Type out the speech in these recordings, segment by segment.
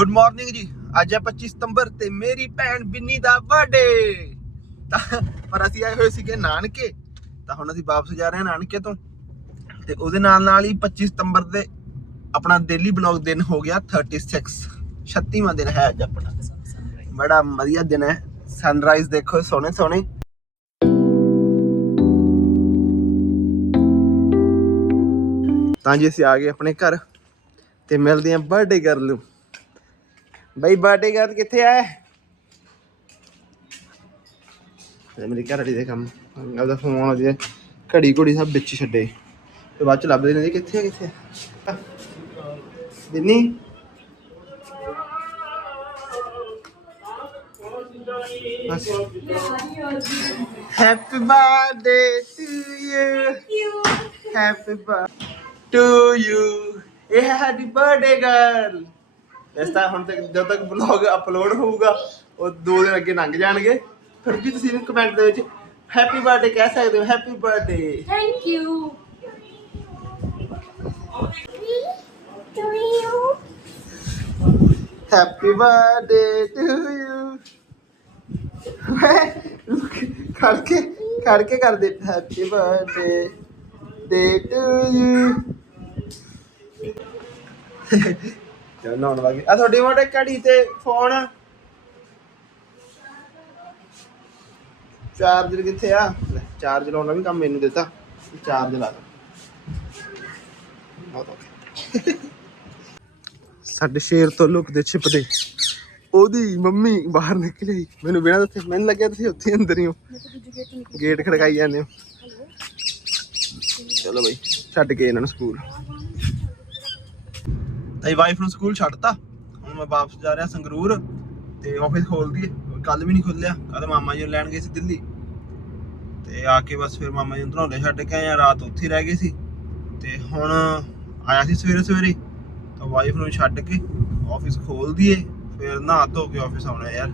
Good morning ਜੀ। ਅੱਜ ਹੈ 25 ਸਤੰਬਰ ਤੇ ਮੇਰੀ ਭੈਣ ਬਿੰਨੀ ਦਾ ਬਰਥਡੇ ਪਰ ਅਸੀਂ ਆਏ ਹੋਏ ਸੀਗੇ ਨਾਨਕੇ। ਤਾਂ ਹੁਣ ਅਸੀਂ ਵਾਪਸ ਜਾ ਰਹੇ ਹਾਂ ਨਾਨਕੇ ਤੋਂ। ਤੇ ਉਹਦੇ ਨਾਲ ਨਾਲ ਹੀ 25 ਸਤੰਬਰ ਦੇ ਆਪਣਾ ਡੇਲੀ ਬਲੌਗ ਦਿਨ ਹੋ ਗਿਆ 36 36ਵਾਂ ਦਿਨ ਹੈ ਅੱਜ ਆਪਣਾ। ਬੜਾ ਵਧੀਆ ਦਿਨ ਹੈ। ਸਨਰਾਈਜ਼ ਦੇਖੋ ਸੋਹਣੇ ਸੋਹਣੇ ਤਾਂ ਜੀ ਅਸੀਂ ਆ ਗਏ ਆਪਣੇ ਘਰ ਤੇ ਮਿਲਦੇ ਆਂ ਬਰਥਡੇ ਗਰਲ ਨੂੰ। ਬਈ ਬਰਥਡੇ ਗਰਲ ਕਿੱਥੇ ਆ? ਤੇ ਮੇਰੀ ਘਰ ਵਾਲੀ ਦੇ ਕੰਮ। ਉਹਦਾ ਫੋਨ ਉਹਦੀ ਘੜੀ ਘੜੀ ਸਭ ਵਿੱਚ ਛੱਡੇ। ਤੇ ਬਾਅਦ ਚ ਲੱਭਦੇ ਨੇ ਜੀ, ਕਿੱਥੇ ਆ ਕਿੱਥੇ ਆ? ਦਿਨੀ happy birthday to you happy birthday to you ਇਹ ਹੈ ਬਰਥਡੇ ਗਰਲ ਇਸ ਤਾਂ ਹੁਣ ਤੱਕ ਜਦ ਤੱਕ ਵਲੌਗ ਅਪਲੋਡ ਹੋਊਗਾ ਉਹ ਦੋ ਦਿਨ ਅੱਗੇ ਲੰਘ ਜਾਣਗੇ। ਫਿਰ ਵੀ ਤੁਸੀਂ ਕਮੈਂਟ ਦੇ ਵਿੱਚ ਹੈਪੀ ਬਰਥਡੇ ਕਹਿ ਸਕਦੇ ਹੋ happy birthday Thank you. Happy birthday to you ਕਰਕੇ ਕਰਕੇ ਕਰ ਦੇ happy birthday day to you ਚਲ ਨਾ ਆਉਣ ਲੱਗੀ ਆ ਤੁਹਾਡੀ ਮੋਟੇ ਘੜੀ ਤੇ ਫੋਨ? ਚਾਰਜਰ ਕਿੱਥੇ ਆ? ਲੈ, ਚਾਰਜ ਲਾਉਣ ਦਾ ਵੀ ਕੰਮ ਮੈਨੂੰ ਦਿੱਤਾ। ਚਾਰਜ ਲਾ ਦੇ। ਬਹੁਤ ਔਖਾ। ਸਾਡੇ ਸ਼ੇਰ ਤੋਂ ਲੁਕਦੇ ਛਿਪਦੇ। ਉਹਦੀ ਮੰਮੀ ਬਾਹਰ ਨਿਕਲੀ। ਮੈਨੂੰ ਬਿਨਾਂ ਦੱਸੇ ਮੈਨੂੰ ਲੱਗਿਆ ਤੁਸੀਂ ਉੱਥੇ ਅੰਦਰ ਹੀ ਹੋ। ਗੇਟ ਖੜਕਾਈ ਜਾਂਦੇ ਹੋ। ਚਲੋ ਬਈ ਛੱਡ ਕੇ ਇਹਨਾਂ ਨੂੰ ਸਕੂਲ। ਤਾਈ ਵਾਈਫ ਨੂੰ ਸਕੂਲ ਛੱਡਤਾ। ਹੁਣ ਮੈਂ ਵਾਪਸ ਜਾ ਰਿਹਾ ਸੰਗਰੂਰ ਤੇ ਆਫਿਸ ਖੋਲ ਕੱਲ ਵੀ ਨਹੀਂ ਖੁੱਲਿਆ ਕੱਲ ਮਾਮਾ ਜੀ ਲੈਣ ਗਏ ਸੀ ਦਿੱਲੀ। ਤੇ ਆ ਕੇ ਬਸ ਫਿਰ ਮਾਮਾ ਜੀ ਨੂੰ ਧਰੋਲੇ ਛੱਡ ਕੇ ਆਏ ਰਾਤ ਉੱਥੇ ਰਹਿ ਗਏ ਸੀ। ਤੇ ਹੁਣ ਆਇਆ ਸੀ ਸਵੇਰੇ ਸਵੇਰੇ। ਤਾਂ ਵਾਈਫ ਨੂੰ ਛੱਡ ਕੇ ਆਫਿਸ ਖੋਲ ਦਈਏ। ਫਿਰ ਨਹਾ ਧੋ ਕੇ ਆਫਿਸ ਆਉਣਾ ਯਾਰ।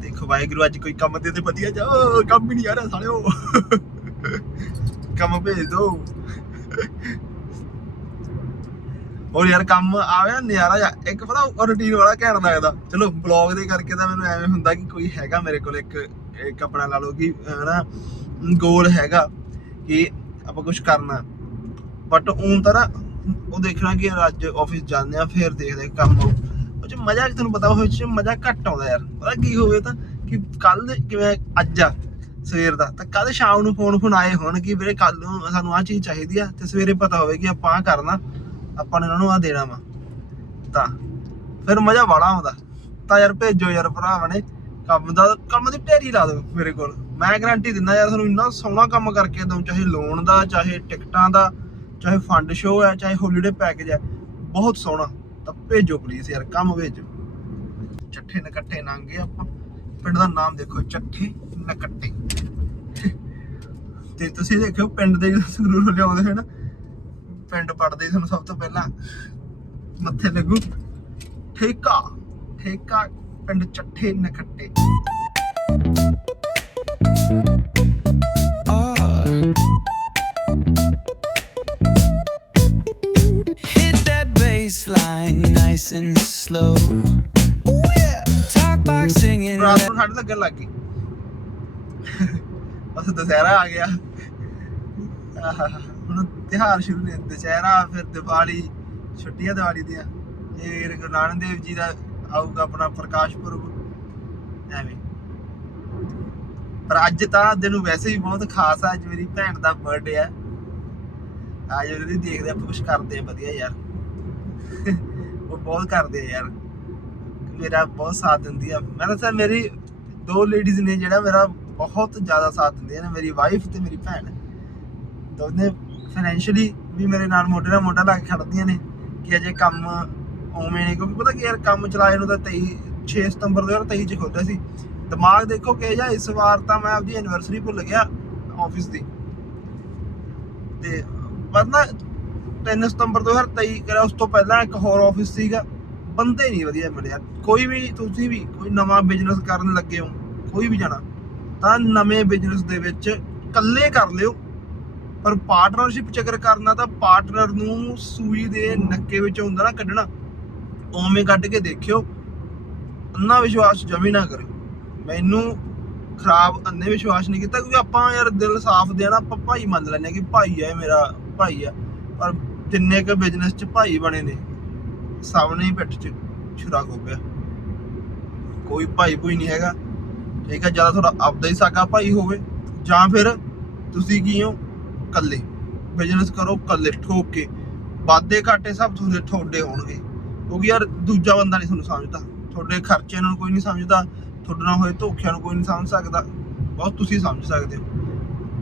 ਦੇਖੋ ਵਾਹਿਗੁਰੂ, ਅੱਜ ਕੋਈ ਕੰਮ ਦੇ ਤੇ ਵਧੀਆ ਜਾ। ਕੰਮ ਹੀ ਨਹੀਂ ਆ ਰਿਹਾ ਸਾਲਿਓ। ਕੰਮ ਭੇਜ ਦੋ। ਔਰ ਯਾਰ ਕੰਮ ਆਵੇ ਨਾ ਨਜ਼ਾਰਾ ਜਿਹਾ। ਇੱਕ ਪਤਾ ਰੂਟੀਨ ਵਾਲਾ ਘੈਂਟ ਲੱਗਦਾ। ਚਲੋ ਬਲੌਗ ਦੇ ਕਰਕੇ ਤਾਂ ਮੈਨੂੰ ਐਵੇਂ ਹੁੰਦਾ ਕਿ ਕੋਈ ਹੈਗਾ ਮੇਰੇ ਕੋਲ ਇੱਕ ਇੱਕ ਆਪਣਾ ਲਾ ਲਓ ਕਿ, ਹਨਾ ਗੋਲ ਹੈਗਾ ਕਿ ਆਪਾਂ ਕੁਝ ਕਰਨਾ। ਬਟ ਉਂ ਤਾਂ ਉਹ ਦੇਖਣਾ ਕਿ ਯਾਰ ਅੱਜ ਆਫਿਸ ਜਾਂਦੇ ਆ, ਫਿਰ ਦੇਖਦੇ ਕੰਮ ਉਹ ਚ ਮਜ਼ਾ ਤੁਹਾਨੂੰ ਪਤਾ ਹੋਵੇ ਚ ਮਜ਼ਾ ਘੱਟ ਆਉਂਦਾ ਯਾਰ। ਪਤਾ ਕੀ ਹੋਵੇ ਤਾਂ ਕਿ ਕੱਲ ਕਿਵੇਂ ਅੱਜ ਆ, ਸਵੇਰ ਦਾ। ਤਾਂ ਕੱਲ ਸ਼ਾਮ ਨੂੰ ਫੋਨ ਫੋਨ ਆਏ ਹੋਣ ਕਿ ਵੀਰੇ ਕੱਲ ਨੂੰ ਸਾਨੂੰ ਆਹ ਚੀਜ਼ ਚਾਹੀਦੀ ਆ, ਤੇ ਸਵੇਰੇ ਪਤਾ ਹੋਵੇ ਕਿ ਆਪਾਂ ਆਹ ਕਰਨਾ। ਆਪਾਂ ਨੇ ਉਹਨਾਂ ਨੂੰ ਆ ਦੇਣਾ ਵਾ। ਤਾਂ, ਫਿਰ ਮਜ਼ਾ ਵਾਲਾ ਆਉਂਦਾ। ਤਾਂ ਯਾਰ ਭੇਜੋ ਯਾਰ ਭਰਾਵਾਂ ਨੇ, ਕੰਮ ਦਾ, ਕੰਮ ਦੀ ਢੇਰੀ ਲਾ ਦਿਓ ਮੇਰੇ ਕੋਲ। ਮੈਂ ਗਾਰੰਟੀ ਦਿੰਦਾ ਯਾਰ ਤੁਹਾਨੂੰ ਇੰਨਾ ਸੋਹਣਾ ਕੰਮ ਕਰਕੇ ਦਊਂ, ਚਾਹੇ ਲੋਨ ਦਾ, ਚਾਹੇ ਟਿਕਟਾਂ ਦਾ, ਚਾਹੇ ਫੰਡ ਸ਼ੋ ਹੈ, ਚਾਹੇ ਹੌਲੀਡੇ ਪੈਕੇਜ ਹੈ, ਬਹੁਤ ਸੋਹਣਾ। ਤਾਂ ਭੇਜੋ ਪਲੀਜ਼ ਯਾਰ, ਕੰਮ ਭੇਜੋ। ਚੱਠੇ ਨਕੱਟੇ ਨਾਂਗੇ ਆਪਾਂ। ਪਿੰਡ ਦਾ ਨਾਮ ਦੇਖੋ, ਚੱਠੇ ਨਕੱਟੇ ਤੇ ਤੁਸੀਂ ਦੇਖਿਓ ਪਿੰਡ ਦੇ ਜਦੋਂ ਸੰਗਰੂਰ ਲਿਆਉਂਦੇ ਹਨ ਪਿੰਡ ਪੜਦੇ ਤੁਹਾਨੂੰ ਸਭ ਤੋਂ ਪਹਿਲਾਂ। ਮੱਥੇ ਲੱਗੂ। ਠੇਕਾ। ਠੇਕਾ ਪਿੰਡ ਚੱਠੇ ਨਕੱਟੇ Hit that bass line nice and slow. Ooh, yeah. Talk box singing. ਰਾਤ ਨੂੰ ਠੰਡ ਲੱਗਣ ਲੱਗ ਗਈ। ਬਸ ਦੁਸਹਿਰਾ ਆ ਗਿਆ। ਆਹਾ, ਤਿਹਾਰ ਸ਼ੁਰੂ ਨੇ, ਦੁਸਹਿਰਾ, ਫਿਰ ਦੀਵਾਲੀ, ਛੁੱਟੀਆਂ ਦੀਵਾਲੀ ਦੀਆਂ। ਫਿਰ ਗੁਰੂ ਨਾਨਕ ਦੇਵ ਜੀ ਦਾ ਆਊਗਾ ਆਪਣਾ ਪ੍ਰਕਾਸ਼ ਪੁਰਬ। ਐਵੇਂ। ਪਰ ਅੱਜ ਤਾਂ ਦਿਨ ਵੈਸੇ ਵੀ ਬਹੁਤ ਖਾਸ ਆ। ਅੱਜ ਮੇਰੀ ਭੈਣ ਦਾ ਬਰਥਡੇ ਆ। ਅੱਜ ਉਹਦੀ ਦੇਖਦੇ ਆਪਾਂ ਕੁਝ ਕਰਦੇ ਆ। ਵਧੀਆ ਯਾਰ। ਉਹ ਬਹੁਤ ਕਰਦੇ ਆ ਯਾਰ। ਮੇਰਾ ਬਹੁਤ ਸਾਥ ਦਿੰਦੀ ਆ। ਮੈਂ ਤਾਂ ਸਰ ਮੇਰੀ ਦੋ ਲੇਡੀਜ਼ ਨੇ ਜਿਹੜਾ ਮੇਰਾ ਬਹੁਤ ਜ਼ਿਆਦਾ ਸਾਥ ਦਿੰਦੀਆਂ ਨੇ। ਮੇਰੀ ਵਾਈਫ ਤੇ ਮੇਰੀ ਭੈਣ। ਦੋਨੇ ਫਾਈਨੈਂਸ਼ੀਅਲੀ ਵੀ ਮੇਰੇ ਨਾਲ ਮੋਢੇ ਨਾਲ ਮੋਢਾ ਲਾ ਕੇ ਖੜਦੀਆਂ ਨੇ ਕਿ ਅਜੇ ਕੰਮ ਉਵੇਂ ਨੇ, ਕਿਉਂਕਿ ਪਤਾ ਕਿ ਯਾਰ, ਕੰਮ ਚਲਾਏ ਨੂੰ ਤਾਂ 23 6 ਸਤੰਬਰ 2023 ਚ ਖੋਲਿਆ ਸੀ। ਦਿਮਾਗ ਦੇਖੋ ਕਿ ਜਾਂ ਇਸ ਵਾਰ ਤਾਂ ਮੈਂ ਆਪਦੀ ਐਨੀਵਰਸਰੀ ਭੁੱਲ ਗਿਆ ਆਫਿਸ ਦੀ। ਤੇ ਪਰ ਨਾ 3 ਸਤੰਬਰ 2023 ਕਰਿਆ, ਉਸ ਤੋਂ ਪਹਿਲਾਂ ਇੱਕ ਹੋਰ ਆਫਿਸ ਸੀਗਾ। ਬੰਦੇ ਨਹੀਂ ਵਧੀਆ ਮਿਲਿਆ ਕੋਈ ਵੀ, ਤੁਸੀਂ ਵੀ ਕੋਈ ਨਵਾਂ ਬਿਜ਼ਨਸ ਕਰਨ ਲੱਗੇ ਹੋ, ਕੋਈ ਵੀ ਜਾਣਾ, ਤਾਂ ਨਵੇਂ ਬਿਜ਼ਨਸ ਦੇ ਵਿੱਚ ਇਕੱਲੇ ਕਰ ਲਿਓ। ਪਰ ਪਾਰਟਨਰਸ਼ਿਪ ਚ ਅਗਰ ਕਰਨਾ ਤਾਂ ਪਾਰਟਨਰ ਨੂੰ ਸੂਈ ਦੇ ਨੱਕੇ ਵਿੱਚ ਹੁੰਦਾ ਨਾ ਕੱਢਣਾ, ਉਵੇਂ ਕੱਢ ਕੇ ਦੇਖਿਓ, ਅੰਨਾ ਵਿਸ਼ਵਾਸ ਜਮੀ ਨਾ ਕਰਿਓ। ਮੈਨੂੰ ਖਰਾਬ ਅੰਨੇ ਵਿਸ਼ਵਾਸ ਨਹੀਂ ਕੀਤਾ, ਕਿਉਂਕਿ ਆਪਾਂ ਯਾਰ ਦਿਲ ਸਾਫ਼ ਦੇ ਨਾ, ਆਪਾਂ ਭਾਈ ਮੰਨ ਲੈਂਦੇ ਹਾਂ ਕਿ ਭਾਈ ਹੈ ਮੇਰਾ ਭਾਈ ਆ, ਪਰ ਜਿੰਨੇ ਕ ਬਿਜ਼ਨਸ 'ਚ ਭਾਈ ਬਣੇ ਨੇ, ਸਾਹਮਣੇ ਹੀ ਪਿੱਠ 'ਚ ਛੁਰਾ ਪਿਆ ਕੋਈ ਭਾਈ ਕੋਈ ਨਹੀਂ ਹੈਗਾ, ਠੀਕ ਹੈ ਜ਼ਿਆਦਾ ਤੁਹਾਡਾ ਆਪਦਾ ਹੀ ਸਾਕਾ ਭਾਈ ਹੋਵੇ, ਜਾਂ ਫਿਰ ਤੁਸੀਂ ਕੀ ਹੋ ਕੱਲੇ ਬਿਜ਼ਨਸ ਕਰੋ ਕੱਲੇ ਠੋਕ। ਕੇ ਵਾਧੇ ਘਾਟੇ ਸਭ ਤੁਹਾਡੇ ਤੁਹਾਡੇ ਹੋਣਗੇ। ਕਿਉਂਕਿ ਯਾਰ ਦੂਜਾ ਬੰਦਾ ਨਹੀਂ ਤੁਹਾਨੂੰ ਸਮਝਦਾ। ਤੁਹਾਡੇ ਖਰਚੇ ਨੂੰ ਕੋਈ ਨਹੀਂ ਸਮਝਦਾ। ਤੁਹਾਡੇ ਨਾਲ ਹੋਏ ਧੋਖਿਆਂ ਨੂੰ ਕੋਈ ਨਹੀਂ ਸਮਝ ਸਕਦਾ। ਬਸ ਤੁਸੀਂ ਸਮਝ ਸਕਦੇ ਹੋ।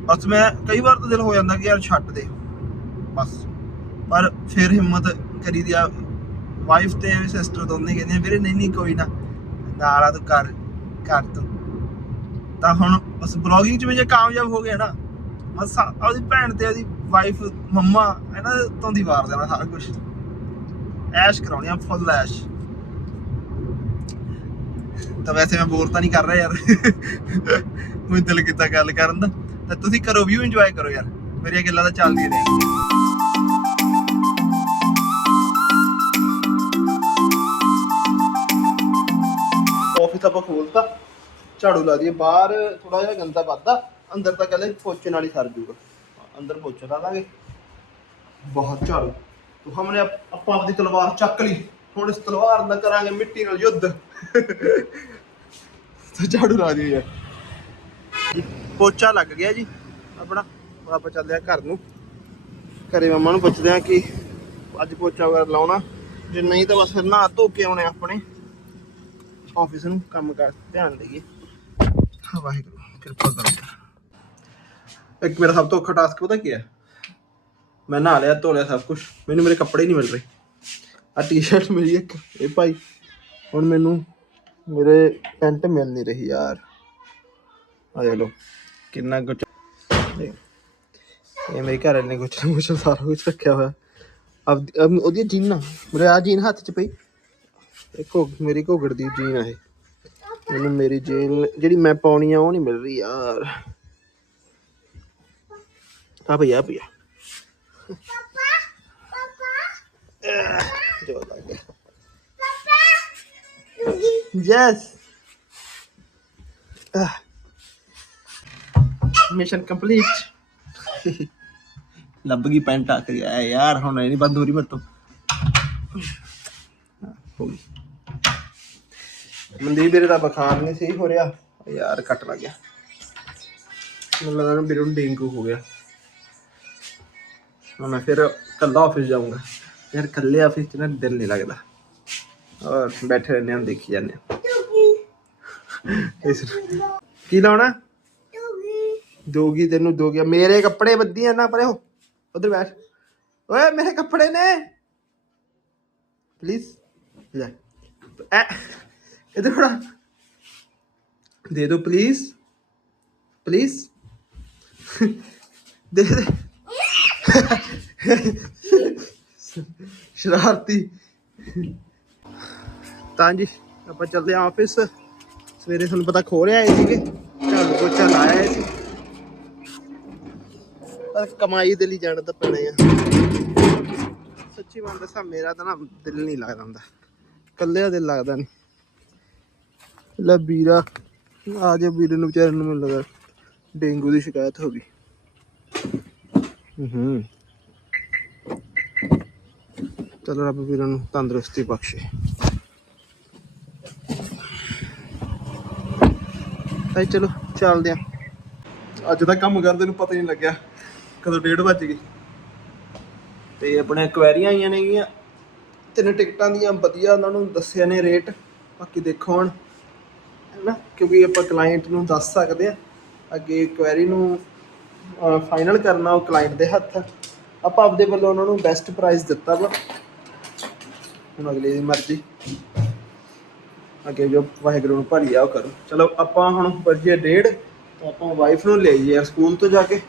ਬਸ ਮੈਂ ਕਈ ਵਾਰ ਤਾਂ ਦਿਲ ਹੋ ਜਾਂਦਾ ਕਿ ਯਾਰ ਛੱਡ ਦੇ। ਬਸ। ਪਰ ਫਿਰ ਹਿੰਮਤ ਕਰੀ ਦੀ ਆ। ਵਾਈਫ ਤੇ ਸਿਸਟਰ ਦੋਨੇ ਕਹਿੰਦੇ ਵੀਰੇ ਨਹੀਂ ਨਹੀਂ, ਕੋਈ ਨਾ। ਨਾਲ ਤੂੰ, ਕਰ ਕਰ ਤੂੰ। ਤਾਂ ਹੁਣ ਬਸ ਬਲੌਗਿੰਗ ਚ ਵੀ ਜੇ ਕਾਮਯਾਬ ਹੋ ਗਿਆ ਨਾ ਬਸ ਆ- ਭੈਣ ਤੇ ਉਹਦੀ ਵਾਈਫ ਮੰਮਾ, ਇਹਨਾਂ ਤੋਂ ਦੀ ਵਾਰ ਦੇਣਾ ਸਾਰਾ ਕੁਝ ਐਸ਼ ਕਰਾਉਣੀ ਆ ਫੁੱਲ ਐਸ਼। ਤਾਂ ਵੈਸੇ ਮੈਂ ਬੋਰ ਤਾਂ ਨਹੀਂ ਕਰ ਰਿਹਾ ਯਾਰ। ਮੈਨੂੰ ਦਿਲ ਕੀਤਾ ਗੱਲ ਕਰਨ ਦਾ। ਤਾਂ ਤੁਸੀਂ ਕਰੋ ਵੀਊ ਇੰਜੋਏ ਕਰੋ ਯਾਰ। ਮੇਰੀਆਂ ਗੱਲਾਂ ਤਾਂ ਚੱਲਦੀਆਂ ਰਹਿਣਗੀਆਂ ਆਫਿਸ ਆਪਾਂ ਖੋਲਤਾ। ਝਾੜੂ ਲਾ ਦਈਏ, ਬਾਹਰ ਥੋੜਾ ਜਿਹਾ ਗੰਦਾ ਵੱਧਦਾ। ਅੰਦਰ ਤਾਂ ਕਹਿੰਦੇ ਪੋਚੇ ਨਾਲ ਹੀ ਸਰ ਜੂਗਾ। ਅੰਦਰ ਪੋਚਾ ਲਾ ਦਾਂਗੇ ਬਹੁਤ ਝਾੜੂ। ਤੂੰ ਹਮਨੇ ਆਪਾਂ ਆਪਣੀ ਤਲਵਾਰ ਚੱਕ ਲਈ। ਹੁਣ ਇਸ ਤਲਵਾਰ ਨਾਲ ਕਰਾਂਗੇ ਮਿੱਟੀ ਨਾਲ ਯੁੱਧ। ਤੇ ਝਾੜੂ ਲਾ ਦਈਏ ਯਾਰ। ਪੋਚਾ ਲੱਗ ਗਿਆ ਜੀ। ਆਪਣਾ ਹੁਣ ਆਪਾਂ ਚੱਲਦੇ ਆ ਘਰ ਨੂੰ। ਘਰੇ ਮੰਮਾ ਨੂੰ ਪੁੱਛਦੇ ਆ ਕਿ ਅੱਜ ਪੋਚਾ ਵਗੈਰਾ ਲਾਉਣਾ। ਜੇ ਨਹੀਂ ਤਾਂ ਬਸ ਫਿਰ ਨਹਾ ਧੋ ਕੇ ਆਉਣੇ ਆਪਣੇ। ਆਫਿਸ ਨੂੰ ਕੰਮ ਕਰ ਧਿਆਨ ਦੇਈਏ। ਹਾਂ, ਵਾਹਿਗੁਰੂ। ਕਿਰਪਾ ਕਰੋ। ਇੱਕ ਮੇਰਾ ਸਭ ਤੋਂ ਔਖਾ ਟਾਸਕ ਪਤਾ ਕੀ ਹੈ? ਮੈਂ ਨਹਾ ਲਿਆ, ਧੋ ਲਿਆ ਸਭ ਕੁਝ ਮੈਨੂੰ ਮੇਰੇ ਕੱਪੜੇ ਨਹੀਂ ਮਿਲ ਰਹੇ। ਆ ਟੀ-ਸ਼ਰਟ ਮਿਲੀ ਇੱਕ, ਇਹ ਭਾਈ, ਹੁਣ ਮੈਨੂੰ ਮੇਰੇ ਪੈਂਟ ਮਿਲ ਨਹੀਂ ਰਹੀ ਯਾਰ। ਆ ਦੇਖ ਲਓ, ਕਿੰਨਾ ਕੁਝ ਇਹ ਮੇਰੇ ਘਰ ਨੇ ਕੁਛ ਨਾ ਕੁਛ, ਸਾਰਾ ਕੁਝ ਰੱਖਿਆ ਹੋਇਆ। ਅਬ ਅਬ ਉਹਦੀ ਜੀਨਾ ਮੇਰੇ ਆ ਜੀਨ ਹੱਥ 'ਚ ਪਈ। ਦੇਖੋ ਮੇਰੀ ਘੋਗੜ ਦੀ ਜੀਨ ਆ ਇਹ। ਮੈਨੂੰ ਮੇਰੀ ਜੀਨ ਜਿਹੜੀ ਮੈਂ ਪਾਉਣੀ ਆ, ਉਹ ਨਹੀਂ ਮਿਲ ਰਹੀ ਯਾਰ। ਆ ਭਈਆ ਭਈਆ ਜੋ ਲੱਗ ਗਿਆ ਯੈਸ ਮਿਸ਼ਨ ਕੰਪਲੀਟ ਲੱਭ ਗਈ ਪੈਂਟ ਆ ਕੇ ਆਇਆ ਯਾਰ ਹੁਣ ਇਹ ਨਹੀਂ ਬੰਦ ਹੋ ਰਹੀ ਮੇਰੇ ਤੋਂ ਹਾਂ, ਗਈ ਮਨਦੀਪ ਵੀਰੇ ਦਾ ਬਖਾਨ ਨਹੀਂ ਸਹੀ ਹੋ ਰਿਹਾ ਯਾਰ ਕੱਟ ਲੱਗ ਗਿਆ ਮੈਨੂੰ ਲੱਗਦਾ ਨਾ ਵੀਰੇ ਨੂੰ ਡੇਂਗੂ ਹੋ ਗਿਆ ਹੁਣ ਮੈਂ ਫਿਰ ਕੱਲਾ ਆਫਿਸ ਜਾਊਂਗਾ। ਯਾਰ ਕੱਲੇ ਆਫਿਸ 'ਚ ਨਾ ਦਿਲ ਨਹੀਂ ਲੱਗਦਾ। ਔਰ ਬੈਠੇ ਰਹਿੰਦੇ ਹਾਂ ਦੇਖੀ ਜਾਂਦੇ ਹਾਂ। ਇਸ ਕੀ ਲਾਉਣਾ? ਦੋਗੀ ਤੈਨੂੰ ਦੋ ਗਿਆ ਮੇਰੇ ਕੱਪੜੇ ਬੱਦੀਆਂ ਨਾ ਪਰੇ ਹੋ। ਉਧਰ ਬੈਠ। ਓਏ ਮੇਰੇ ਕੱਪੜੇ ਨੇ। ਪਲੀਜ਼ ਲੈ। ਐ ਇਧਰ ਫੜਾ। ਦੇ ਦੋ ਪਲੀਜ਼ ਪਲੀਜ਼ ਦੇ ਦੇ। ਸ਼ਰਾਰਤੀ। ਤਾਂ ਜੀ, ਆਪਾਂ ਚੱਲਦੇ ਆਂ ਆਫਿਸ ਸਵੇਰੇ ਤੁਹਾਨੂੰ ਪਤਾ ਖੋ ਰਿਆ ਆਏ ਸੀਗੇ ਝਾੜੂ ਪੋਚਾ ਲਾਇਆ ਆਏ ਸੀ। ਪਰ ਕਮਾਈ ਦੇ ਲਈ ਜਾਣਾ ਤਾਂ ਪੈਣਾ ਆ। ਸੱਚੀ ਮੰਨ ਦੱਸਾਂ, ਮੇਰਾ ਤਾਂ ਨਾ ਦਿਲ ਨਹੀਂ ਲੱਗਦਾ ਹੁੰਦਾ। ਕੱਲੇ ਦਿਲ ਲੱਗਦਾ ਨਹੀਂ। ਲੈ ਵੀਰਾ, ਆ ਜਾ ਵੀਰੇ ਨੂੰ ਵਿਚਾਰਨ ਨੂੰ ਮੈਨੂੰ ਲੱਗਾ ਡੇਂਗੂ ਦੀ ਸ਼ਿਕਾਇਤ ਹੋ ਗਈ। ਹੂੰ। ਚਲੋ ਰੱਬ ਵੀਰਾਂ ਨੂੰ ਤੰਦਰੁਸਤੀ ਬਖਸ਼ੇ। ਤਾਂ ਚਲੋ, ਚੱਲਦੇ ਆ। ਅੱਜ ਦਾ ਕੰਮ ਕਰਦੇ ਨੂੰ ਪਤਾ ਹੀ ਨਹੀਂ ਲੱਗਿਆ, ਕਦੋਂ ਡੇਢ ਵੱਜ ਗਈ। ਤੇ ਆਪਣੇ ਕੁਐਰੀਆਂ ਆਈਆਂ ਨੇਗੀਆਂ। ਤਿੰਨ ਟਿਕਟਾਂ ਦੀਆਂ ਵਧੀਆ ਉਹਨਾਂ ਨੂੰ ਦੱਸਿਆ ਨੇ ਰੇਟ। ਬਾਕੀ ਦੇਖੋ ਹੁਣ, ਹੈਨਾ, ਕਿਉਂਕਿ ਆਪਾਂ ਕਲਾਇੰਟ ਨੂੰ ਦੱਸ ਸਕਦੇ ਆ। ਅੱਗੇ ਕੁਐਰੀ ਨੂੰ ਫਾਈਨਲ ਕਰਨਾ ਉਹ ਕਲਾਇੰਟ ਦੇ ਹੱਥ। ਆਪਾਂ ਆਪਦੇ ਵੱਲੋਂ ਉਹਨਾਂ ਨੂੰ ਬੈਸਟ ਪ੍ਰਾਈਸ ਦਿੱਤਾ ਵਾ। ਹੁਣ ਅਗਲੇ ਦੀ ਮਰਜ਼ੀ। ਅੱਗੇ ਜੋ ਵਾਹਿਗੁਰੂ ਨੂੰ ਭਲੀ ਆਓ ਕਰੋ। ਚਲੋ, ਆਪਾਂ ਹੁਣ ਵਜੇ ਡੇਢ, ਤਾਂ ਆਪਾਂ ਵਾਈਫ ਨੂੰ ਲੈ ਜਾਈਏ ਸਕੂਲ ਤੋਂ ਜਾ ਕੇ।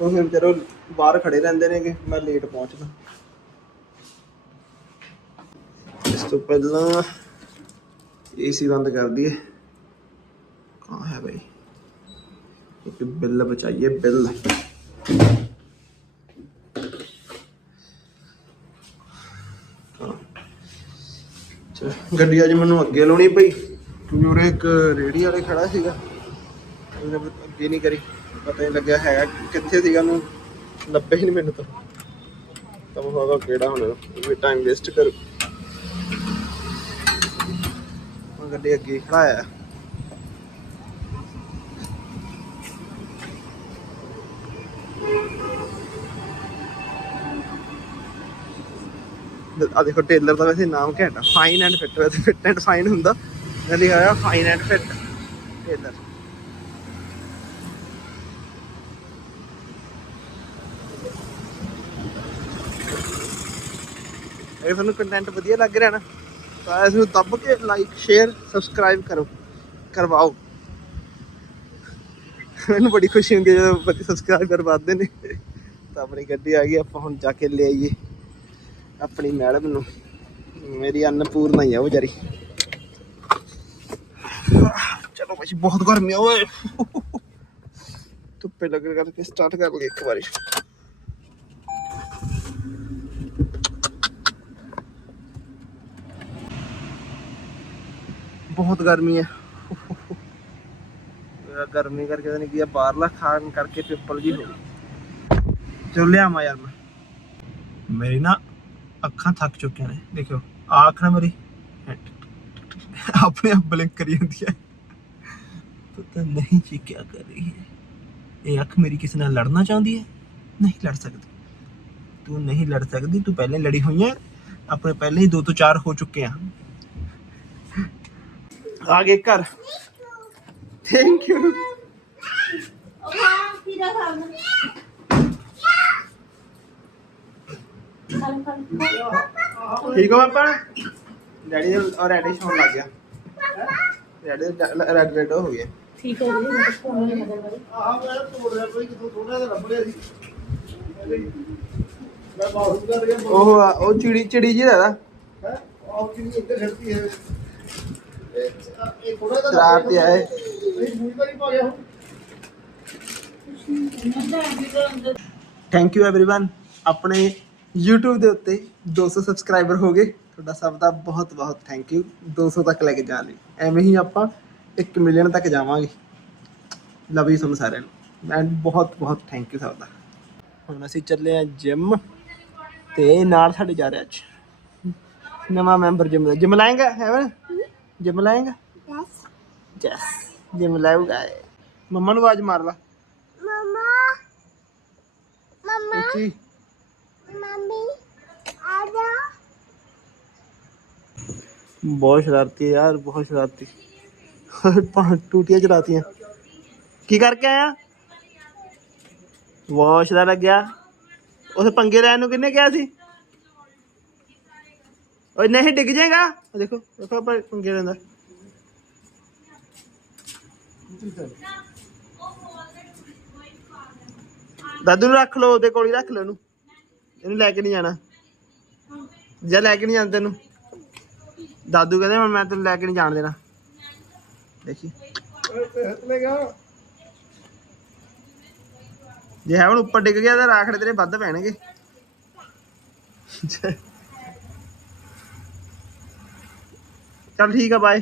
ਉਹ ਫਿਰ ਚਲੋ ਬਾਹਰ ਖੜੇ ਰਹਿੰਦੇ ਨੇ ਕਿ ਮੈਂ ਲੇਟ ਪਹੁੰਚਦਾ। ਇਸ ਤੋਂ ਪਹਿਲਾਂ ਏਸੀ ਬੰਦ ਕਰ ਦਈਏ। ਕਹਾਂ ਹੈ ਭਾਈ ਕਿਉਂਕਿ ਬਿੱਲ ਬਚਾਈਏ, ਬਿੱਲ। ਗੱਡੀ ਅੱਜ ਮੈਨੂੰ ਅੱਗੇ ਲਾਉਣੀ ਪਈ, ਕਿਉਂਕਿ ਉਰੇ ਇੱਕ ਰੇੜੀ ਵਾਲੇ ਖੜਾ ਸੀਗਾ। ਉਹਨੇ ਅੱਗੇ ਨਹੀਂ ਕਰੀ, ਪਤਾ ਨਹੀਂ ਲੱਗਿਆ ਹੈਗਾ ਕਿੱਥੇ ਸੀਗਾ ਉਹਨੂੰ ਲੱਭੇ ਹੀ ਨਹੀਂ ਮੈਨੂੰ ਤਾਂ। ਤਾਂ ਹੋਗਾ ਕਿਹੜਾ ਹੁਣ, ਵੀ ਟਾਈਮ ਵੇਸਟ ਕਰ। ਗੱਡੀ ਅੱਗੇ ਖੜਾਇਆ ਆ ਦੇਖੋ ਟੇਲਰ ਦਾ ਵੈਸੇ ਨਾਮ ਘੈਂਟ ਆ। ਫਾਈਨ ਐਂਡ ਫਿੱਟ ਵੈਸੇ ਫਿੱਟ ਐਂਡ ਫਾਈਨ ਹੁੰਦਾ। ਇਹ ਲਿਖਿਆ ਹੋਇਆ ਫਾਈਨ ਐਂਡ ਫਿੱਟ ਟੇਲਰ ਇਹ ਤੁਹਾਨੂੰ ਕੰਟੈਂਟ ਵਧੀਆ ਲੱਗ ਰਿਹਾ ਨਾ, ਤਾਂ ਇਸ ਨੂੰ ਦੱਬ ਕੇ ਲਾਈਕ ਸ਼ੇਅਰ ਸਬਸਕ੍ਰਾਈਬ ਕਰੋ। ਕਰਵਾਓ। ਮੈਨੂੰ ਬੜੀ ਖੁਸ਼ੀ ਹੁੰਦੀ ਹੈ ਜਦੋਂ ਬੱਚੇ ਸਬਸਕ੍ਰਾਈਬ ਕਰਵਾਉਂਦੇ ਨੇ। ਤਾਂ ਆਪਣੀ ਗੱਡੀ ਆ ਗਈ, ਆਪਾਂ ਹੁਣ ਜਾ ਕੇ ਲੈ ਆਈਏ। ਆਪਣੀ ਮੈਡਮ ਨੂੰ। ਮੇਰੀ ਅੰਨਪੂਰਨਾ ਹੀ ਆ ਵਿਚਾਰੀ। ਚਲੋ ਭਾਈ, ਬਹੁਤ ਗਰਮੀ ਆ, ਓਏ। ਧੁੱਪੇ ਲੱਗ ਕਰਕੇ ਸਟਾਰਟ ਕਰ ਲਈ ਇੱਕ ਵਾਰੀ। ਬਹੁਤ ਗਰਮੀ ਹੈ ਗਰਮੀ ਕਰਕੇ ਤਾਂ ਨਹੀਂ ਕੀ ਬਾਹਰਲਾ ਖਾਣ ਕਰਕੇ ਪਿੱਪਲ ਜੀ ਹੋ ਗਈ ਚਲ ਲਿਆਵਾਂ ਯਾਰ ਮੈਂ। ਮੇਰੀ ਨਾ ਅੱਖਾਂ ਥੱਕ ਚੁੱਕੀਆਂ ਨੇ। ਦੇਖਿਓ ਆਹ ਅੱਖ ਨਾ ਮੇਰੀ। ਆਪਣੇ ਆਪ ਬਲਿੰਕ ਕਰੀ ਜਾਂਦੀ ਹੈ। ਪਤਾ ਨਹੀਂ ਜੀ ਕੀ ਕਰ ਰਹੀ ਹੈ। ਇਹ ਅੱਖ ਮੇਰੀ ਕਿਸੇ ਨਾਲ ਲੜਨਾ ਚਾਹੁੰਦੀ ਹੈ? ਨਹੀਂ ਲੜ ਸਕਦੀ। ਤੂੰ ਨਹੀਂ ਲੜ ਸਕਦੀ, ਤੂੰ ਪਹਿਲੇ ਲੜੀ ਹੋਈ ਹੈ। ਆਪਣੇ ਪਹਿਲੇ ਹੀ ਦੋ ਤੋਂ ਚਾਰ ਹੋ ਚੁੱਕੇ ਆ ਆ ਗਏ ਘਰ। ਥੈਂਕ ਯੂ ਠੀਕ ਹੋ ਪਾਪਾ ਡੈਡੀ ਔਰ ਰੈਡੀ ਹੋਣ ਲੱਗ ਗਿਆ ਰੈਡੀ ਰੈਡ ਰੈਡ ਹੋ ਗਿਆ ਠੀਕ ਹੈ ਜੀ ਮੈਂ ਤਾਂ ਫੋਨ ਨਹੀਂ ਮਦਦ ਕਰੀ ਆਹ ਮੈਂ ਤੋੜ ਰਿਹਾ ਕੋਈ ਕਿਥੋਂ ਥੋੜਾ ਜਿਹਾ ਲੱਭ ਰਿਹਾ ਸੀ ਮੈਂ ਬਾਹਰ ਕਰ ਰਿਹਾ ਉਹ ਆ- ਉਹ ਚਿੜੀ ਚਿੜੀ ਜੀ ਦਾ ਹੈ ਆਹ ਕਿੰਨੀ ਇੱਧਰ ਛੱਡਤੀ ਹੈ ਇਹ ਇਹ ਥੋੜਾ ਜਿਹਾ ਸ਼ਰਾਰਤੀ ਆ ਇਹ। ਇਹ ਮੂੰਹ ਤਾਂ ਨਹੀਂ ਪਾ ਗਿਆ ਹੁਣ ਥੈਂਕ ਯੂ एवरीवन ਆਪਣੇ YouTube ਦੇ ਉੱਤੇ 200 ਸਬਸਕ੍ਰਾਈਬਰ ਹੋ ਗਏ। ਤੁਹਾਡਾ ਸਭ ਦਾ ਬਹੁਤ ਬਹੁਤ ਥੈਂਕ ਯੂ 200 ਤੱਕ ਲੈ ਕੇ ਜਾਣ ਲਈ। ਐਵੇਂ ਹੀ ਆਪਾਂ 1 ਮਿਲੀਅਨ ਤੱਕ ਜਾਵਾਂਗੇ। ਲਵ ਯੂ ਤੁਹਾਨੂੰ ਸਾਰਿਆਂ ਨੂੰ। ਐਂਡ ਬਹੁਤ ਬਹੁਤ ਥੈਂਕ ਯੂ ਸਭ ਦਾ। ਹੁਣ ਅਸੀਂ ਚੱਲੇ ਆ ਜਿਮ ਤੇ ਨਾਲ ਸਾਡੇ ਜਾ ਰਿਹਾ ਅੱਜ ਨਵਾਂ ਮੈਂਬਰ ਜਿਮ ਦਾ। ਜਿਮ ਲਾਏਗਾ ਹੈਵਨ ਜਿਮ ਲਾਏਗਾ? ਯੈਸ ਯੈਸ ਜਿਮ ਲਾਊਗਾ ਮੰਮਾ ਨੂੰ ਆਵਾਜ਼ ਮਾਰ ਲਾ। Mama, Mama, ਉੱਚੀ ਬਹੁਤ ਸ਼ਰਾਰਤੀ ਹੈ ਯਾਰ ਬਹੁਤ ਸ਼ਰਾਰਤੀ ਪਾਂ ਟੂਟੀਆਂ ਚਲਾਤੀਆਂ ਕੀ ਕਰਕੇ ਆਇਆ ਵਾਸ਼ ਦਾ ਲੱਗਿਆ ਉਸ ਪੰਗੇ ਲੈਣ ਨੂੰ ਕਿੰਨੇ ਕਿਹਾ ਸੀ ਓਏ ਨਹੀਂ ਡਿੱਗ ਜਾਏਗਾ ਉਹ ਦੇਖੋ ਦੇਖੋ ਆਪਾਂ ਪੰਗੇ ਲੈਂਦਾ ਦਾਦੂ ਨੂੰ ਰੱਖ ਲਓ ਉਹਦੇ ਕੋਲ ਹੀ ਰੱਖ ਲਓ ਇਹਨੂੰ ਇਹਨੂੰ ਲੈ ਕੇ ਨਹੀਂ ਜਾਣਾ ਜਾਂ ਲੈ ਕੇ ਨਹੀਂ ਜਾਂਦੇ ਤੈਨੂੰ ਦਾਦੂ ਕਹਿੰਦੇ ਹੁਣ ਮੈਂ ਤੈਨੂੰ ਲੈ ਕੇ ਨਹੀਂ ਜਾਣ ਦੇਣਾ। ਦੇਖੀ। ਜੇ ਹੈ ਹੁਣ ਉੱਪਰ ਡਿੱਗ ਗਿਆ ਤਾਂ ਰਾਖੜੇ ਤੇਰੇ ਵੱਧ ਪੈਣਗੇ। ਚੱਲ ਠੀਕ ਆ ਬਾਏ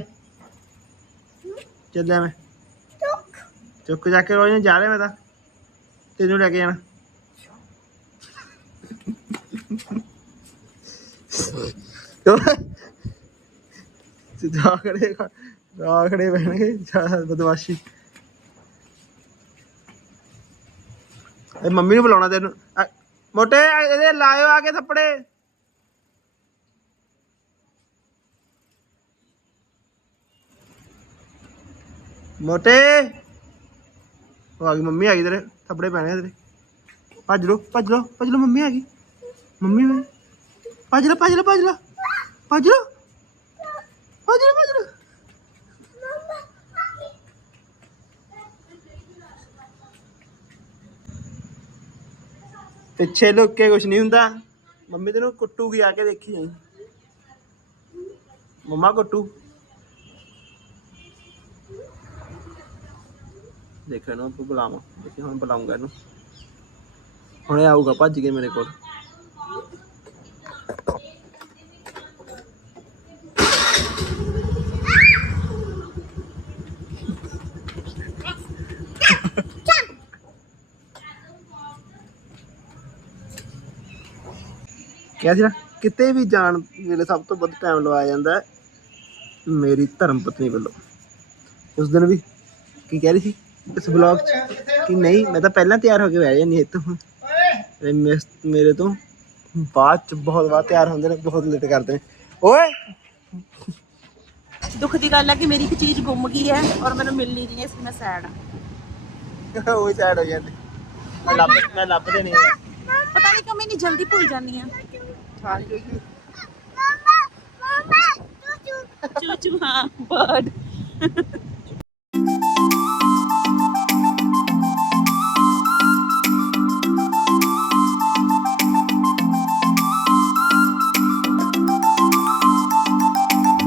ਚੱਲਿਆ ਮੈਂ। ਚੁੱਕ ਜਾ ਕੇ ਰੋਜ਼ ਜਾ ਰਿਹਾ ਮੈਂ ਤਾਂ। ਤੈਨੂੰ ਲੈ ਕੇ ਜਾਣਾ। ਰਾਖੜੇ ਰਾਖੜੇ ਪੈਣਗੇ, ਜ਼ਿਆਦਾ ਬਦਮਾਸ਼ੀ। ਇਹ ਮੰਮੀ ਨੂੰ ਬੁਲਾਉਣਾ ਤੈਨੂੰ। ਮੋਟੇ, ਇਹਦੇ ਲਾਇਓ ਆ ਕੇ ਥੱਪੜੇ। ਮੋਟੇ। ਉਹ ਆ ਗਈ, ਮੰਮੀ ਆ ਗਈ ਤੇਰੇ। ਥੱਪੜੇ ਪੈਣੇ ਤੇਰੇ। ਭੱਜ ਲੋ ਭੱਜ ਲੋ ਭੱਜ ਲੋ ਮੰਮੀ ਆ ਗਈ। ਮੰਮੀ ਭੱਜ ਲੋ ਭੱਜ ਲੋ ਭੱਜ ਲੋ ਭੱਜ ਲੋ ਭੱਜ ਲੋ ਪਿੱਛੇ ਲੁੱਕ ਕੇ ਕੁਝ ਨਹੀਂ ਹੁੰਦਾ। ਮੰਮੀ ਤੈਨੂੰ ਕੁੱਟੂਗੀ ਆ ਕੇ ਦੇਖੀ ਜਾਈ। ਮੰਮਾ ਕੁੱਟੂ। ਦੇਖੋ ਨਾ ਤੂੰ ਬੁਲਾਵਾ। ਦੇਖੀ ਹੁਣ ਬੁਲਾਉਂਗਾ ਇਹਨੂੰ। ਹੁਣੇ ਆਊਗਾ, ਭੱਜ ਕੇ ਮੇਰੇ ਕੋਲ। ਕਿਹਾ ਸੀ ਨਾ ਕਿਤੇ ਵੀ ਜਾਣ ਵੇਲੇ ਸਭ ਤੋਂ ਵੱਧ ਟਾਈਮ ਲਵਾਇਆ ਜਾਂਦਾ ਹੈ ਮੇਰੀ ਧਰਮ ਪਤਨੀ ਵੱਲੋਂ। ਉਸ ਦਿਨ ਵੀ ਕੀ ਕਹਿ ਰਹੀ ਸੀ ਇਸ ਵਲੌਗ 'ਚ ਕਿ ਨਹੀਂ ਮੈਂ ਤਾਂ ਪਹਿਲਾਂ ਤਿਆਰ ਹੋ ਕੇ ਬਹਿ ਜਾਂਦੀ ਇੱਥੋਂ। ਤੇ ਮਿਸ- ਮੇਰੇ ਤੋਂ ਬਾਅਦ ਚ ਬਹੁਤ ਬਾਅਦ ਤਿਆਰ ਹੁੰਦੇ ਨੇ ਬਹੁਤ ਲੇਟ ਕਰਦੇ ਨੇ। ਓਏ! ਦੁੱਖ ਦੀ ਗੱਲ ਹੈ ਕਿ ਮੇਰੀ ਇੱਕ ਚੀਜ਼ ਗੁੰਮ ਗਈ ਹੈ ਔਰ ਮੈਨੂੰ ਮਿਲ ਨਹੀਂ ਰਹੀ ਹੈ ਇਸ ਲਈ ਮੈਂ ਸੈਡ ਹਾਂ। ਉਹ ਸਾਈਡ ਹੋ ਜਾਂਦੇ। ਮੈਂ ਲੱਭ ਮੈਂ ਲੱਭਦੇ ਨਹੀਂ। ਪਤਾ ਨਹੀਂ ਕਿਉਂ ਮੈਂ ਇੰਨੀ ਜਲਦੀ ਭੁੱਲ ਜਾਂਦੀ ਹਾਂ। ਚੂਚੂ ਹਾਂ ਬਰਡ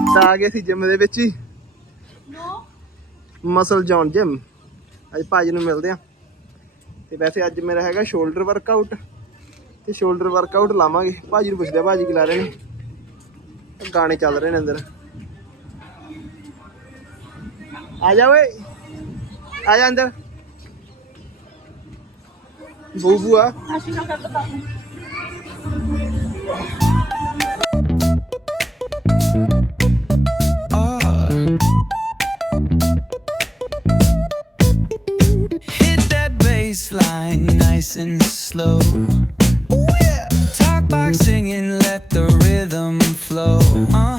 ਤਾਂ ਆ ਗਏ ਸੀ ਜਿਮ ਦੇ ਵਿੱਚ ਹੀ। ਮਸਲ ਜੌਨ ਜਿਮ ਅੱਜ ਭਾਜੀ ਨੂੰ ਮਿਲਦੇ ਆ ਤੇ ਵੈਸੇ ਅੱਜ ਮੇਰਾ ਹੈਗਾ ਸ਼ੋਲਡਰ ਵਰਕਆਊਟ ਤੇ ਸ਼ੋਲਡਰ ਵਰਕਆਊਟ ਲਾਵਾਂਗੇ। ਭਾਜੀ ਨੂੰ ਪੁੱਛਦੇ ਆ, ਭਾਜੀ ਕੀ ਲਾ ਰਹੇ ਨੇ? ਗਾਣੇ ਚੱਲ ਰਹੇ ਨੇ ਅੰਦਰ। ਆ ਜਾ ਓਏ। ਆ ਜਾ ਅੰਦਰ। ਬੂਬੂ ਆ। Hit that bass nice and slow. Singing, let the rhythm flow. Uh.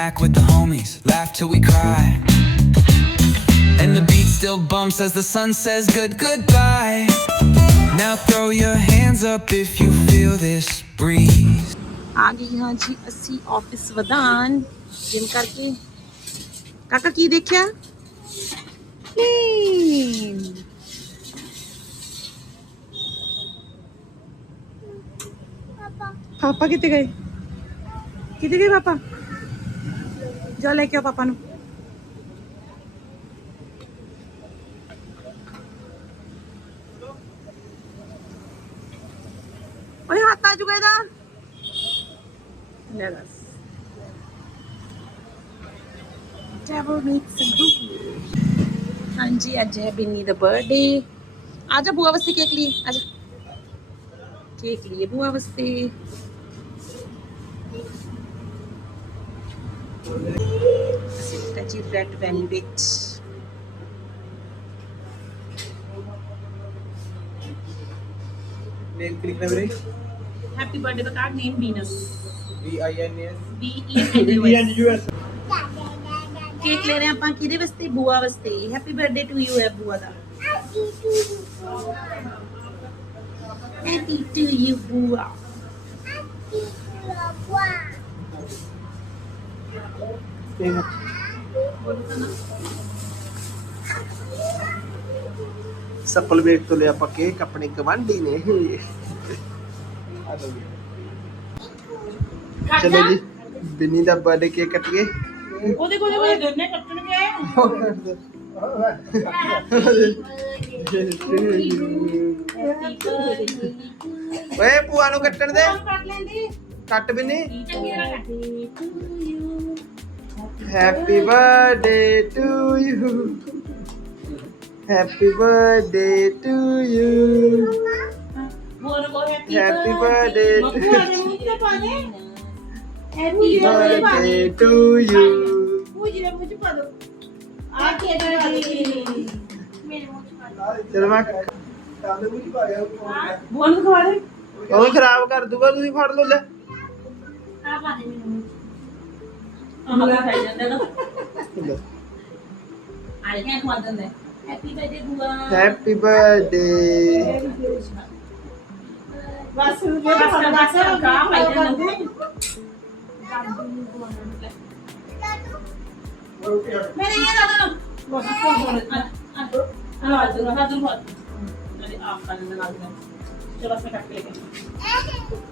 Mhm. Talk smack with the homies, laugh till we cry. And the beat still bumps as the sun says good goodbye. Now throw your hands up if you feel this breeze. ਆ ਗਈ ਹਾਂ ਜੀ ਅਸੀਂ office ਵਧਾਨ gym ਕਰਕੇ ਕਾਕਾ ਕੀ ਦੇਖਿਆ plain ਪਾਪਾ ਕਿੱਥੇ ਗਏ ਕਿੱਥੇ ਗਏ ਪਾਪਾ ਜਾ ਲੈ ਕੇ ਆ ਪਾਪਾ ਨੂੰ। ਓਏ ਹੱਥ ਆ ਜੂਗਾ ਇਹਦਾ। ਲੈ ਬਸ। ਡਬਲ ਮਿਕਸ ਸੰਦੂਕ ਹਾਂਜੀ, ਅੱਜ ਹੈ ਬਿੰਨੀ ਦਾ ਬਰਥਡੇ ਆ ਜਾ ਬੂਆ ਵਾਸਤੇ ਕੇਕ ਲਈ। ਆ ਜਾ। ਕੇਕ ਲਈ ਬੂਆ ਵਾਸਤੇ। ਅਸੀਂ ਲਿੱਤਾ ਜੀ ਰੈਡ ਵੈਲਵਟ ਨੇਮ ਕਲਿੱਕ ਨਾ ਵੀਰੇ happy birthday the card name Venus V I N S B E N U S cake ਲੈ ਰਹੇ ਹਾਂ ਆਪਾਂ ਕਿਹਦੇ ਵਾਸਤੇ ਬੂਆ ਵਾਸਤੇ ਹੈਪੀ ਬਰਥਡੇ ਟੂ ਯੂ ਹੈ ਬੂਆ ਦਾ ਹੈਪੀ ਟੂ ਯੂ ਬੂਆ ਸੱਪਲ ਵੇਖ ਤੋਂ ਲਿਆ ਆਪਾਂ ਕੇਕ ਆਪਣੇ ਗਵਾਂਢੀ ਨੇ। ਚਲੋ ਜੀ ਬਿੰਨੀ ਦਾ ਬਰਥਡੇ ਕੇਕ ਕੱਟੀਏ। ਉਹਦੇ ਕੋਲ ਉਹਦੇ ਦੋਨੇ ਕੱਟਣਗੇ। ਓਏ ਭੂਆ ਨੂੰ ਕੱਟਣ ਦੇ। ਕੱਟ ਲੈਂਦੀ। ਕੱਟ ਬਿੰਨੀ। ਚੰਗੀ ਤਰ੍ਹਾਂ cut. Happy birthday to you happy birthday to you happy birthday ਦੇ ਪਾ ਦੇ ਹੈਪੀ ਬਰਥਡੇ ਟੂ ਯੂ ਦੇ ਮੂੰਹ ਚ ਪਾ ਦੋ ਆ ਕੇ ਮੇਰੇ ਮੂੰਹ ਚ ਪਾ ਦੋ ਚਲ ਮੈਂ ਬੋਲ ਨੂੰ ਖਵਾ ਦੇ ਉਹ ਖਰਾਬ ਕਰ ਦੂਗਾ ਤੁਸੀਂ ਫੜ ਲਓ ਲੈ ਚ ਆਹ ਲਾ ਖਾਈ ਜਾਂਦਾ ਨਾ। ਲੈ। ਆ ਕੇ ਖਵਾ ਦਿੰਦਾ? ਹੈਪੀ ਬਰਥਡੇ ਬੁਆ ਹੈਪੀ ਬਰਥਡੇ ਬਸ ਬਸ ਬਸ ਕਾ ਪਾਈ ਜਾਂਦਾ। ਮੇਰੇ ਇਹ ਦਾਦਾ ਨੂੰ ਬਸ ਬੋਲ ਚਲੋ ਆ ਜਾਓ ਹਾਂ ਤੂੰ ਅਰੇ ਆਪ ਕਰ ਲੈਣਾ ਨਾਲ ਚਲੋ ਅਸੀਂ ਕੱਟ ਕੇ ਲੈ ਕੇ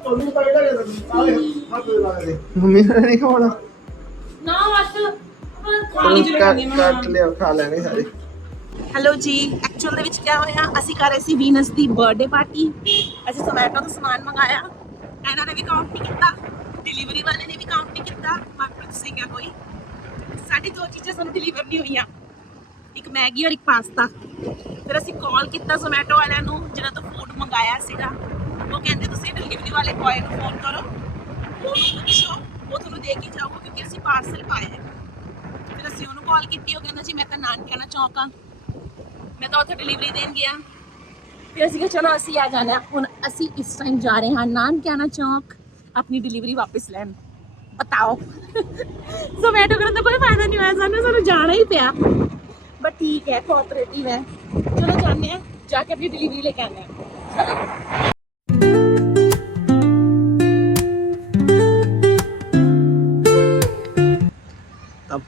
ਉਹਨੂੰ ਤਾਂ ਇਹਦਾ ਆਲੇ ਹੱਥ ਲਾ ਦੇ। ਮੰਮੀ ਨੇ ਨਹੀਂ ਖਾਣਾ ਕੱਟ ਖਾ ਲੈਣੇ ਸਾਰੇ। ਹੈਲੋ ਜੀ ਐਕਚੁਅਲ ਦੇ ਵਿੱਚ ਕੀ ਹੋਇਆ? ਅਸੀਂ ਕਰ ਰਹੇ ਸੀ ਵੀਨਸ ਦੀ ਬਰਥਡੇ ਪਾਰਟੀ ਅਸੀਂ ਜ਼ੋਮੈਟੋ ਤੋਂ ਸਮਾਨ ਮੰਗਾਇਆ। ਇਹਨਾਂ ਨੇ ਵੀ ਕਾਊਂਟ ਨਹੀਂ ਕੀਤਾ। ਡਿਲੀਵਰੀ ਵਾਲੇ ਨੇ ਵੀ ਕਾਊਂਟ ਨਹੀਂ ਕੀਤਾ। ਮਨਪ੍ਰੀਤ ਸਿੰਘ ਆ ਕੋਈ? ਸਾਡੀ ਦੋ ਚੀਜ਼ਾਂ ਸਾਨੂੰ ਡਿਲੀਵਰ ਨਹੀਂ ਹੋਈਆਂ। ਇੱਕ ਮੈਗੀ ਔਰ ਇੱਕ ਪਾਸਤਾ ਫਿਰ ਅਸੀਂ ਕਾਲ ਕੀਤਾ ਜ਼ੋਮੈਟੋ ਵਾਲਿਆਂ ਨੂੰ ਜਿਹਨਾਂ ਤੋਂ ਫੂਡ ਮੰਗਾਇਆ ਸੀਗਾ। ਉਹ ਕਹਿੰਦੇ ਤੁਸੀਂ ਡਿਲੀਵਰੀ ਵਾਲੇ ਬॉय ਨੂੰ ਫੋਨ ਕਰੋ। ਉਹਨੂੰ ਪੁੱਛੋ। ਉਹ ਤੁਹਾਨੂੰ ਦੇ ਕੇ ਜਾਊਗਾ ਪਾਰਸਲ ਪਾਇਆ ਫਿਰ ਅਸੀਂ ਉਹਨੂੰ ਕਾਲ ਕੀਤੀ, ਉਹ ਕਹਿੰਦਾ ਜੀ, ਮੈਂ ਤਾਂ ਨਾਨਕਿਆਣਾ ਚੌਂਕ ਆ। ਮੈਂ ਤਾਂ ਉੱਥੇ ਡਿਲੀਵਰੀ ਦੇਣ ਗਿਆ। ਫਿਰ ਅਸੀਂ ਕਿਹਾ, ਚਲੋ ਅਸੀਂ ਆ ਜਾਣਾ। ਹੁਣ ਅਸੀਂ ਇਸ ਟਾਈਮ ਜਾ ਰਹੇ ਹਾਂ ਨਾਨਕਿਆਣਾ ਚੌਂਕ, ਆਪਣੀ ਡਿਲੀਵਰੀ ਵਾਪਸ ਲੈਣ। ਬਤਾਓ। ਸੋ ਜ਼ੋਮੈਟੋ ਕਰਨ ਦਾ ਕੋਈ ਫਾਇਦਾ ਨਹੀਂ ਹੋਇਆ ਸਾਨੂੰ ਸਾਨੂੰ ਜਾਣਾ ਹੀ ਪਿਆ। ਬਟ ਠੀਕ ਹੈ ਕੋਆਪਰੇਟਿਵ ਹੈ। ਚਲੋ ਜਾਂਦੇ ਹਾਂ, ਜਾ ਕੇ ਆਪਣੀ ਡਿਲੀਵਰੀ ਲੈ ਕੇ ਆਉਂਦੇ ਹਾਂ। ਤਾਂ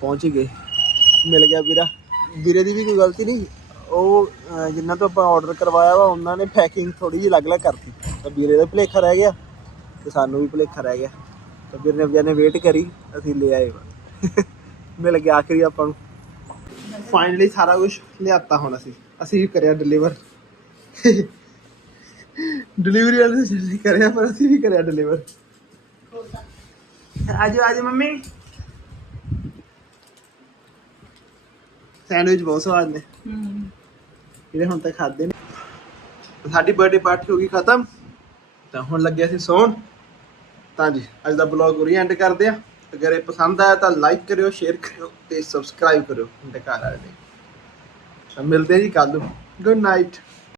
ਪਹੁੰਚ ਹੀ ਗਏ। ਮਿਲ ਗਿਆ ਵੀਰਾ। ਵੀਰੇ ਦੀ ਵੀ ਕੋਈ ਗਲਤੀ ਨਹੀਂ। ਉਹ ਅਹ, ਤੋਂ ਆਪਾਂ ਆਰਡਰ ਕਰਵਾਇਆ ਵਾ ਉਹਨਾਂ ਨੇ ਪੈਕਿੰਗ ਥੋੜੀ ਜਿਹੀ ਅਲੱਗ-ਅਲੱਗ ਕਰਤੀ। ਤਾਂ ਵੀਰੇ ਦਾ ਭੁਲੇਖਾ ਰਹਿ ਗਿਆ ਤੇ ਸਾਨੂੰ ਵੀ ਭੁਲੇਖਾ ਰਹਿ ਗਿਆ। ਤਾਂ ਵੀਰ ਨੇ ਵਿਚਾਰੇ ਨੇ ਵੇਟ ਕਰੀ ਅਸੀਂ ਲੈ ਆਏ ਵਾ। ਮਿਲ ਗਿਆ ਆਖਰੀ ਆਪਾਂ ਨੂੰ। ਫਾਈਨਲੀ ਸਾਰਾ ਕੁਝ ਲਿਆਤਾ ਹੁਣ ਅਸੀਂ। ਅਸੀਂ ਵੀ ਕਰਿਆ ਡਿਲੀਵਰ ਡਿਲੀਵਰੀ ਵਾਲੇ ਨੇ ਕਰਿਆ ਪਰ ਅਸੀਂ ਵੀ ਕਰਿਆ ਡਿਲੀਵਰ ਆਜੋ ਆਜੋ ਮੰਮੀ। ਸੈਂਡਵਿਚ ਬਹੁਤ ਸਵਾਦ ਨੇ। ਜਿਹੜੇ ਹੁਣ ਤੱਕ ਖਾਦੇ ਨੇ। ਸਾਡੀ ਬਰਥਡੇ ਪਾਰਟੀ ਹੋ ਗਈ ਖਤਮ। ਤਾਂ ਹੁਣ ਲੱਗਿਆ ਸੀ ਸੌਣ। ਤਾਂ ਜੀ, ਅੱਜ ਦਾ ਬਲੌਗ ਉਰੀ ਐਂਡ ਕਰਦੇ ਆ ਅਗਰ ਇਹ ਪਸੰਦ ਆਇਆ ਤਾਂ ਲਾਈਕ ਕਰਿਓ ਸ਼ੇਅਰ ਕਰਿਓ ਤੇ ਸਬਸਕ੍ਰਾਈਬ ਕਰਿਓ। ਹੁੰਦੇ ਘਰ ਵਾਲੇ ਨੇ। ਤਾਂ ਮਿਲਦੇ ਜੀ ਕੱਲ ਨੂੰ। Good night